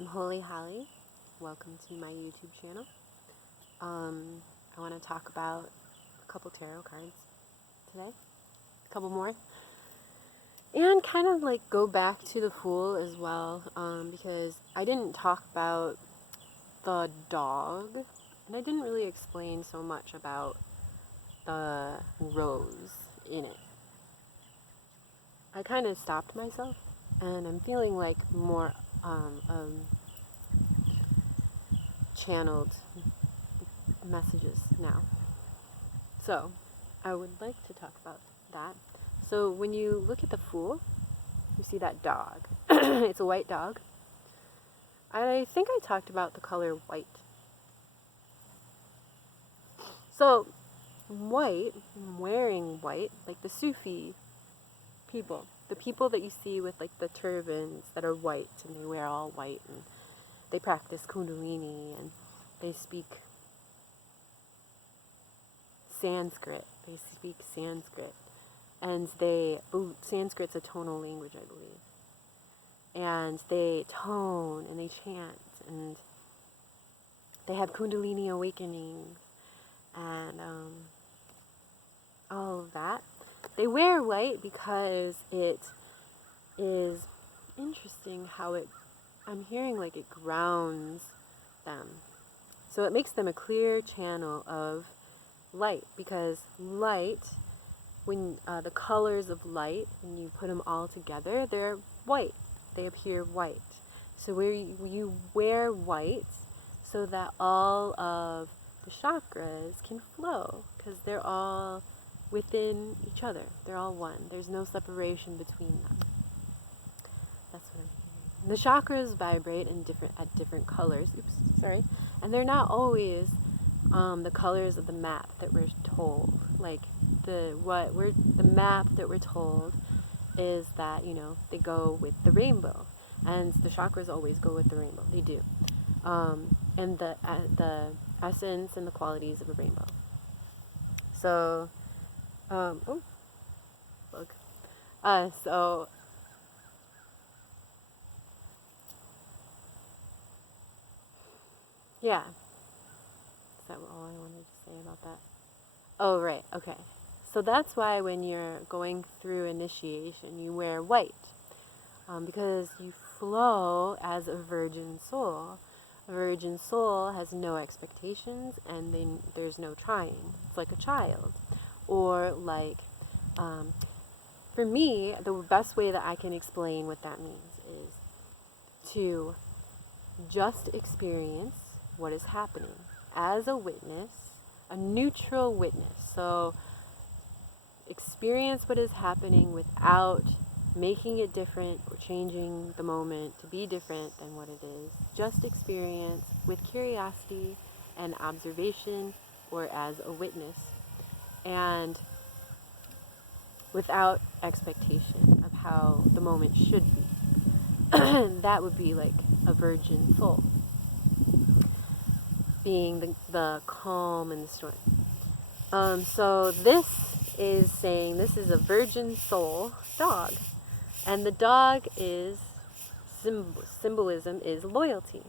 I'm Holy Holly. Welcome to my YouTube channel. I want to talk about a couple tarot cards today, a couple more, and kind of like go back to the Fool as well, because I didn't talk about the dog, and I didn't really explain so much about the rose in it. I kind of stopped myself, and I'm feeling like more channeled messages now. So I would like to talk about that. So when you look at the Fool, you see that dog. It's a white dog. I think I talked about the color white. So white, wearing white, like the Sufi people, the people that you see with like the turbans that are white and they wear all white and they practice Kundalini and they speak Sanskrit. They speak Sanskrit. And Sanskrit's a tonal language, I believe. And they tone and they chant and they have Kundalini awakenings and all of that. They wear white because it is interesting how I'm hearing like it grounds them. So it makes them a clear channel of light, because light, when the colors of light, when you put them all together, they're white. They appear white. So where you wear white so that all of the chakras can flow, because they're all within each other. They're all one. There's no separation between them. That's what I'm hearing. The chakras vibrate at different colors. Oops, sorry. And they're not always the colors of the map that we're told. Like the map that we're told is that, they go with the rainbow, and the chakras always go with the rainbow. They do, and the essence and the qualities of a rainbow. So, oh, look, so. Yeah. Is that all I wanted to say about that? Oh, right. Okay. So that's why when you're going through initiation, you wear white, because you flow as a virgin soul. A virgin soul has no expectations, and then there's no trying. It's like a child. Or like, for me, the best way that I can explain what that means is to just experience what is happening as a witness, a neutral witness. So experience what is happening without making it different or changing the moment to be different than what it is. Just experience with curiosity and observation, or as a witness, and without expectation of how the moment should be. That would be like a virgin soul, being the calm in the storm. So this is saying this is a virgin soul dog, and the dog is symbolism is loyalty,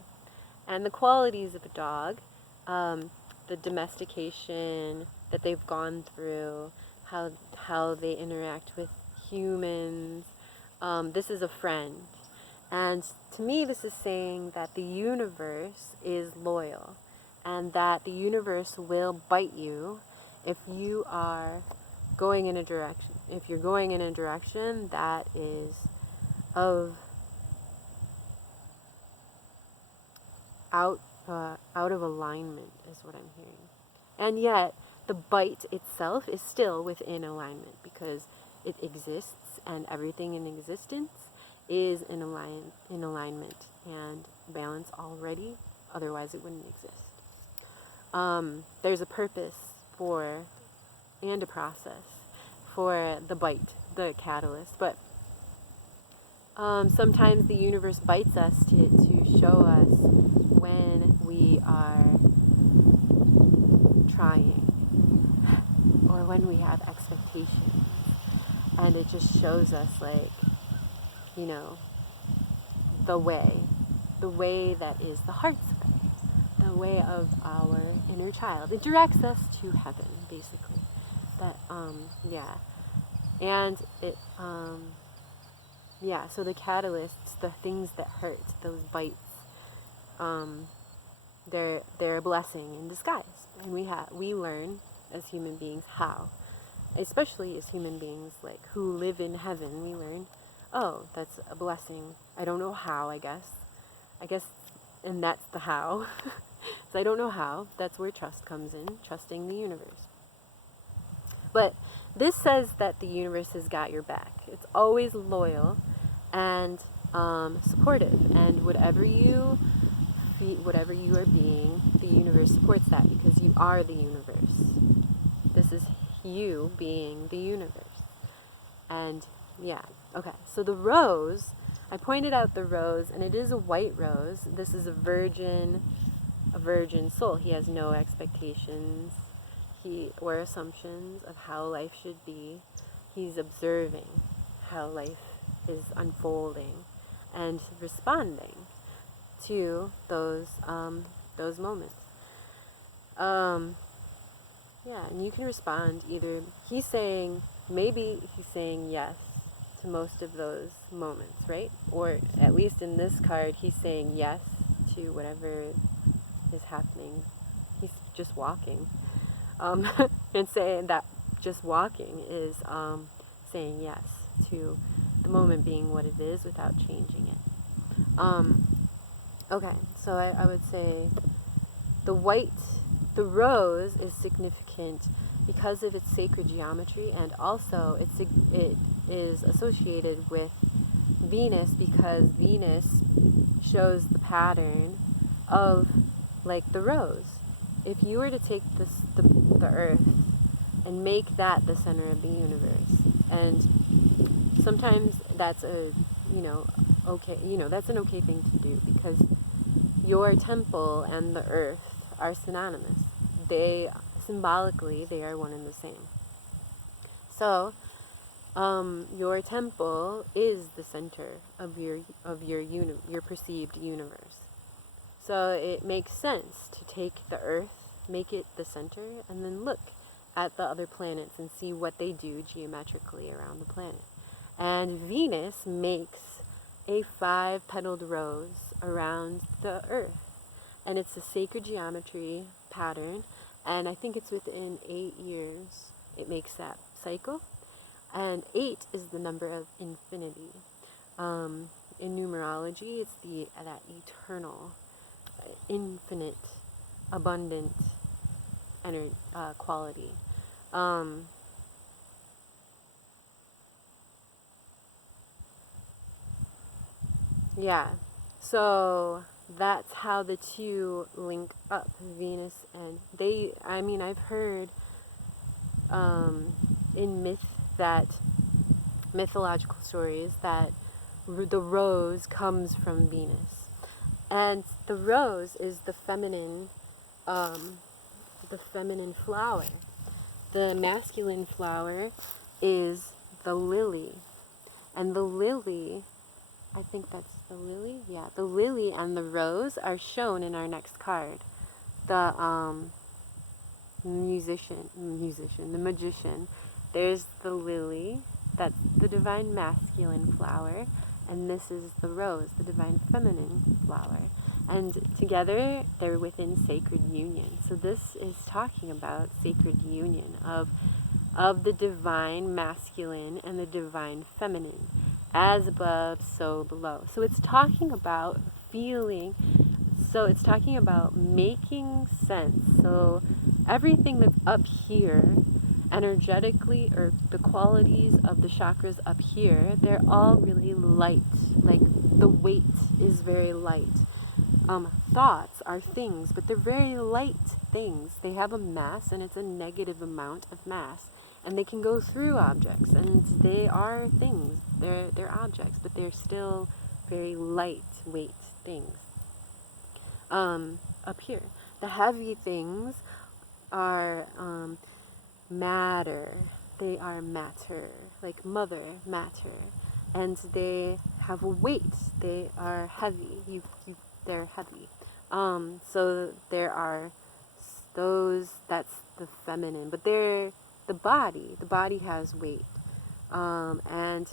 and the qualities of a dog, the domestication that they've gone through, how they interact with humans. This is a friend, and to me this is saying that the universe is loyal, and that the universe will bite you if you are going in a direction. If you're going in a direction that is out of alignment, is what I'm hearing. And yet the bite itself is still within alignment, because it exists, and everything in existence is in alignment and balance already. Otherwise it wouldn't exist. There's a purpose and a process for the bite, the catalyst. But sometimes the universe bites us to show us when we are trying, or when we have expectations. And it just shows us, like, the way. the way that is the heart's way, the way of our inner child. It directs us to heaven, basically. That, yeah. And it, yeah, so the catalysts, the things that hurt, those bites, they're a blessing in disguise. And we learn as human beings how. Especially as human beings, like, who live in heaven, we learn, oh, that's a blessing. I don't know how, I guess, and that's the how. So I don't know how. That's where trust comes in, trusting the universe. But this says that the universe has got your back. It's always loyal and supportive, and whatever you are being, the universe supports that, because you are the universe. This is you being the universe. And yeah, okay. So the rose, I pointed out the rose, and it is a white rose. This is a virgin soul. He has no expectations or assumptions of how life should be. He's observing how life is unfolding and responding to those moments. Yeah, and you can respond either, maybe he's saying yes to most of those moments, right? Or at least in this card, he's saying yes to whatever is happening. He's just walking. And saying that just walking is saying yes to the moment being what it is without changing it. Okay, so I would say the rose is significant because of its sacred geometry, and also it is associated with Venus, because Venus shows the pattern of, like, the rose. If you were to take the earth and make that the center of the universe, and sometimes that's that's an okay thing to do, because your temple and the earth are synonymous. Symbolically, they are one and the same. So, your temple is the center of your perceived universe. So it makes sense to take the earth, make it the center, and then look at the other planets and see what they do geometrically around the planet. And Venus makes a 5-petaled rose around the earth. And it's a sacred geometry pattern, and I think it's within 8 years it makes that cycle. And 8 is the number of infinity. In numerology, it's that eternal, infinite, abundant quality. Yeah, so that's how the two link up, Venus and I've heard in mythological stories that the rose comes from Venus. And the rose is the feminine flower. The masculine flower is the lily. And the lily, I think that's the lily? Yeah, the lily and the rose are shown in our next card. The the magician. There's the lily, that's the divine masculine flower, and this is the rose, the divine feminine flower. And together, they're within sacred union. So this is talking about sacred union of the divine masculine and the divine feminine, as above, so below. So it's talking about it's talking about making sense. So everything that's up here, energetically, or the qualities of the chakras up here, they're all really light. Like, the weight is very light. Thoughts are things, but they're very light things. They have a mass, and it's a negative amount of mass. And they can go through objects, and they are things. They're objects, but they're still very lightweight things. Up here, the heavy things are matter. They are matter, like mother, matter, and they have a weight. They are heavy. You they're heavy. So there are those, that's the feminine, but they're the body. The body has weight. And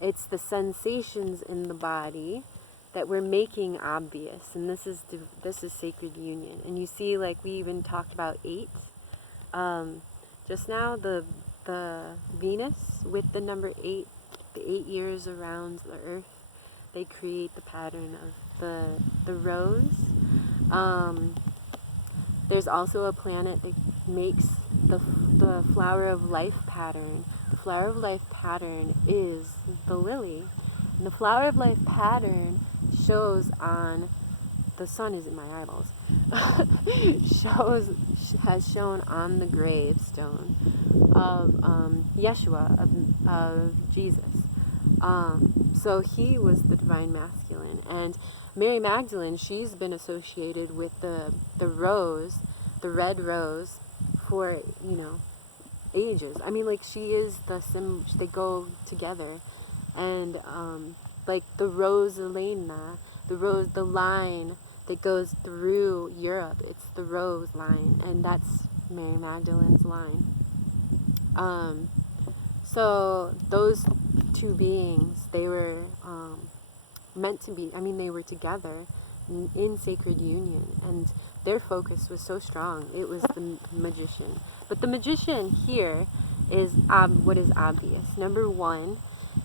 it's the sensations in the body that we're making obvious, and this is sacred union. And you see, like we even talked about 8 just now, the Venus with the number 8, the 8 years around the earth, they create the pattern of the rose. There's also a planet that makes the flower of life pattern. The flower of life pattern is the lily. And the flower of life pattern shows on, the sun is in my eyeballs, has shown on the gravestone of Yeshua, of Jesus. So he was the divine masculine. And Mary Magdalene, she's been associated with the rose, the red rose, for, ages. I mean, like, she is the they go together. And like the Rose Elena, the line that goes through Europe, it's the rose line, and that's Mary Magdalene's line. So those two beings, they were meant to be, they were together in sacred union, and their focus was so strong. It was the magician. But the magician here is what is obvious. Number 1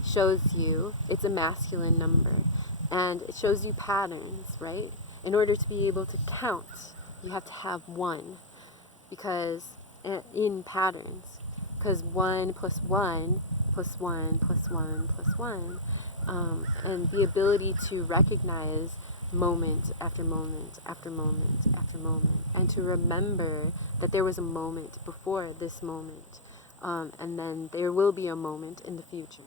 shows you, it's a masculine number, and it shows you patterns, right? In order to be able to count, you have to have 1, because in patterns, because 1 plus 1 plus 1 plus 1 plus 1, and the ability to recognize moment after moment after moment after moment, and to remember that there was a moment before this moment, and then there will be a moment in the future,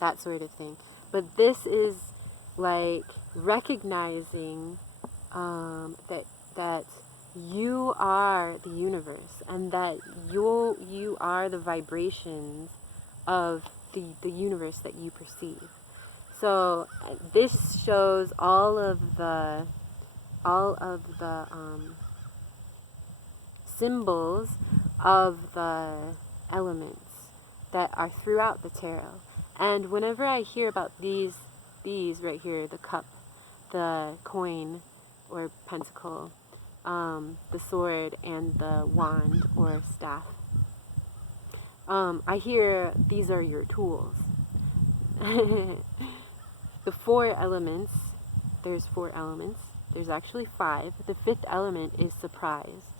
that sort of thing. But this is like recognizing that you are the universe, and that you are the vibrations of the universe that you perceive. So this shows all of the symbols of the elements that are throughout the tarot. And whenever I hear about these right here, the cup, the coin or pentacle, the sword, and the wand or staff, I hear these are your tools. The 4 elements, there's 4 elements. There's actually 5. The 5th element is surprise.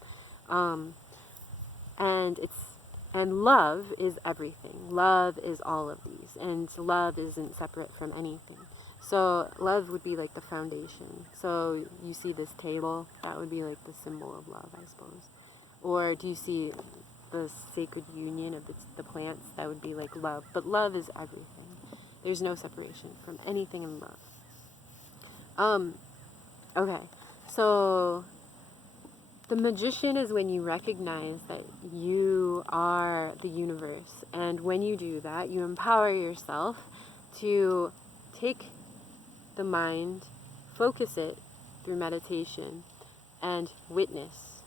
And love is everything. Love is all of these. And love isn't separate from anything. So love would be like the foundation. So you see this table, that would be like the symbol of love, I suppose. Or do you see the sacred union of the plants? That would be like love. But love is everything. There's no separation from anything in love. Okay, so the magician is when you recognize that you are the universe. And when you do that, you empower yourself to take the mind, focus it through meditation, and witness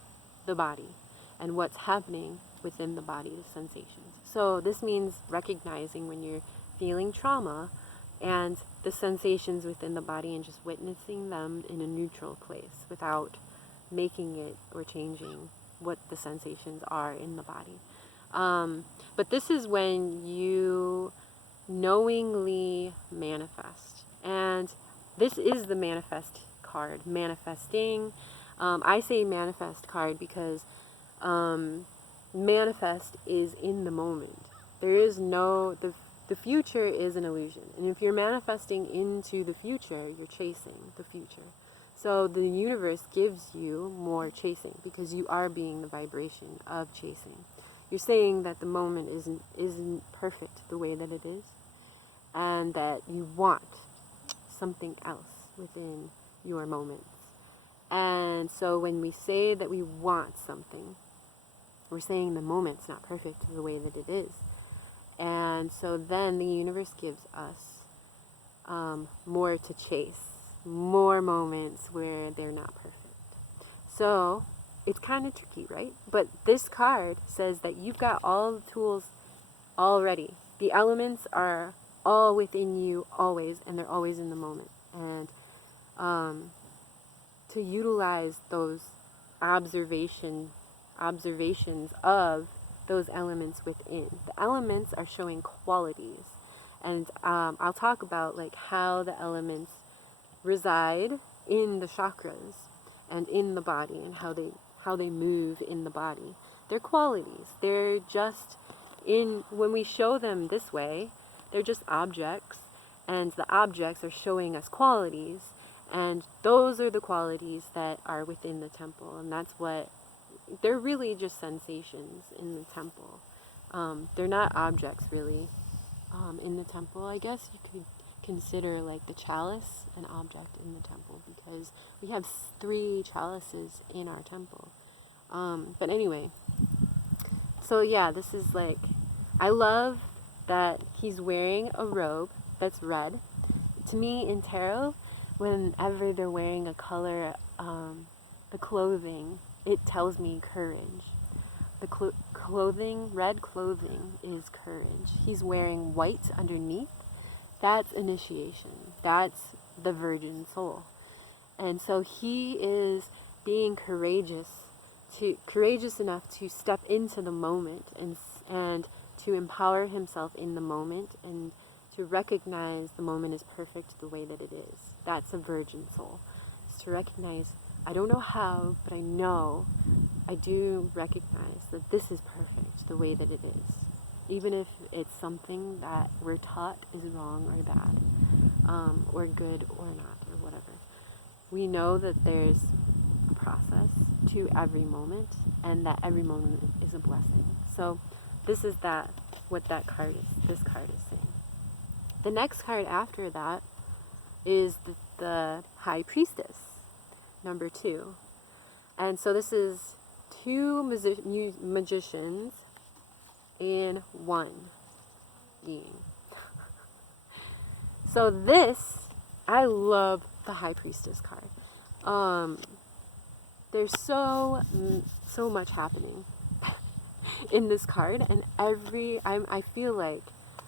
the body and what's happening within the body, the sensations. So this means recognizing when you're feeling trauma and the sensations within the body, and just witnessing them in a neutral place without making it or changing what the sensations are in the body. But this is when you knowingly manifest. And this is the manifest card, manifesting. I say manifest card because manifest is in the moment. There is no, the future is an illusion. And if you're manifesting into the future, you're chasing the future. So the universe gives you more chasing because you are being the vibration of chasing. You're saying that the moment isn't perfect the way that it is, and that you want something else within your moments. And so when we say that we want something, we're saying the moment's not perfect the way that it is. And so then the universe gives us more to chase, more moments where they're not perfect. So it's kind of tricky, right? But this card says that you've got all the tools already. The elements are all within you always, and they're always in the moment. And to utilize those observations of those elements within. The elements are showing qualities. And I'll talk about like how the elements reside in the chakras and in the body, and how they move in the body. They're qualities. They're just when we show them this way, they're just objects, and the objects are showing us qualities, and those are the qualities that are within the temple, and that's what they're really just sensations in the temple. They're not objects really in the temple. I guess you could consider like the chalice an object in the temple, because we have 3 chalices in our temple. But anyway, so yeah, this is like, I love that he's wearing a robe that's red. To me, in tarot, whenever they're wearing a color, the clothing, it tells me courage. The clothing, red clothing, is courage. He's wearing white underneath. That's initiation. That's the virgin soul. And so he is being courageous enough to step into the moment and to empower himself in the moment, and to recognize the moment is perfect the way that it is. That's a virgin soul. It's to recognize, I don't know how, but I do recognize that this is perfect the way that it is. Even if it's something that we're taught is wrong or bad, or good or not, or whatever. We know that there's a process to every moment, and that every moment is a blessing. So this is what this card is saying. The next card after that is the High Priestess, number 2. And so this is 2 magicians in one being. So I love the High Priestess card. There's so much happening in this card, and I feel like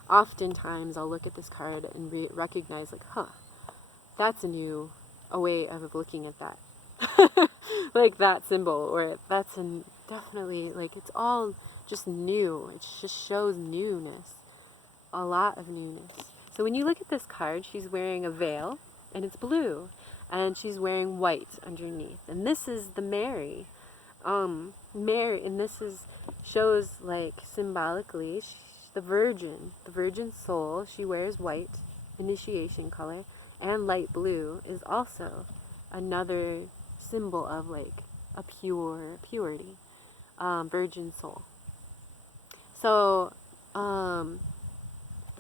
oftentimes I'll look at this card and recognize like, that's a way of looking at that. Like that symbol, or that's definitely, like, it's all just new. It just shows newness, a lot of newness. So when you look at this card, she's wearing a veil, and it's blue, and she's wearing white underneath. And this is the Mary, and this shows like symbolically the virgin soul. She wears white, initiation color, and light blue is also another symbol of like a purity, virgin soul. So, and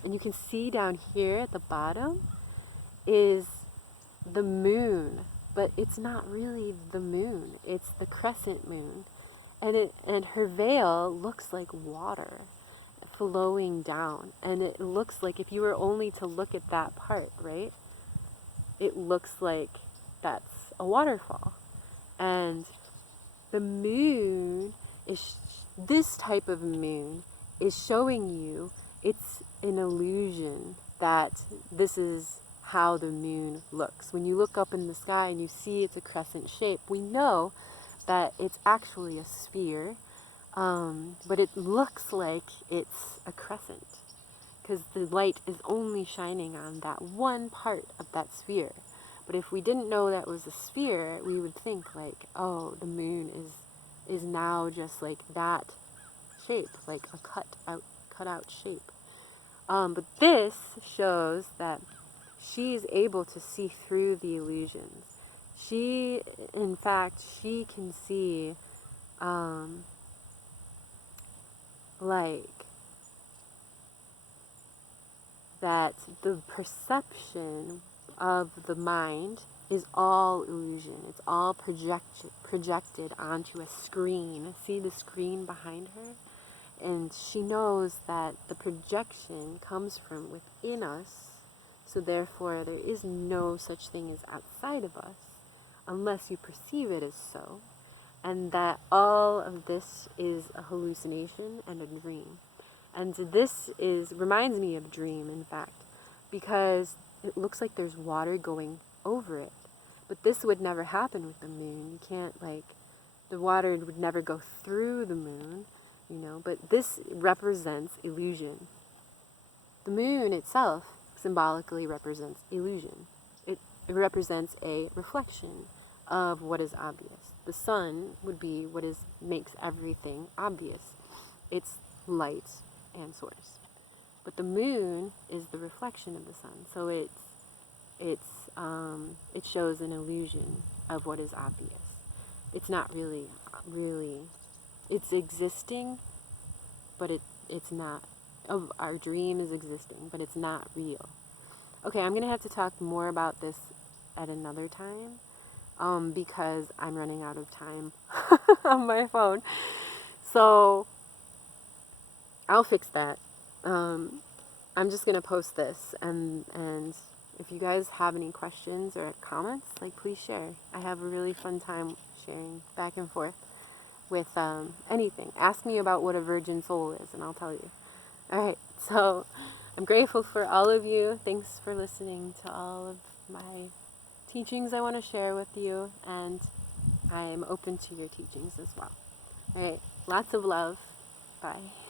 you can see down here at the bottom is the moon, but it's not really the moon. It's the crescent moon, and her veil looks like water flowing down, and it looks like, if you were only to look at that part, right, it looks like that's a waterfall. And the moon this type of moon is showing you it's an illusion that this is how the moon looks. When you look up in the sky and you see it's a crescent shape, we know that it's actually a sphere, but it looks like it's a crescent because the light is only shining on that one part of that sphere. But if we didn't know that was a sphere, we would think like, oh, the moon is now just like that shape, like a cut out shape. But this shows that she is able to see through the illusions. In fact, she can see, like, that the perception of the mind is all illusion. It's all projected onto a screen. See the screen behind her? And she knows that the projection comes from within us, So therefore, there is no such thing as outside of us, unless you perceive it as so, and that all of this is a hallucination and a dream. And this reminds me of dream, in fact, because it looks like there's water going over it. But this would never happen with the moon. You can't, the water would never go through the moon, but this represents illusion. The moon itself symbolically represents illusion. It represents a reflection of what is obvious. The sun would be what makes everything obvious. It's light and source. But the moon is the reflection of the sun. So it shows an illusion of what is obvious. It's not really, it's existing, but it's not. Our dream is existing, but it's not real. Okay, I'm going to have to talk more about this at another time, because I'm running out of time on my phone. So I'll fix that. I'm just going to post this, and if you guys have any questions or comments, please share. I have a really fun time sharing back and forth with anything. Ask me about what a virgin soul is, and I'll tell you. Alright, so I'm grateful for all of you. Thanks for listening to all of my teachings I want to share with you, and I'm open to your teachings as well. Alright, lots of love. Bye.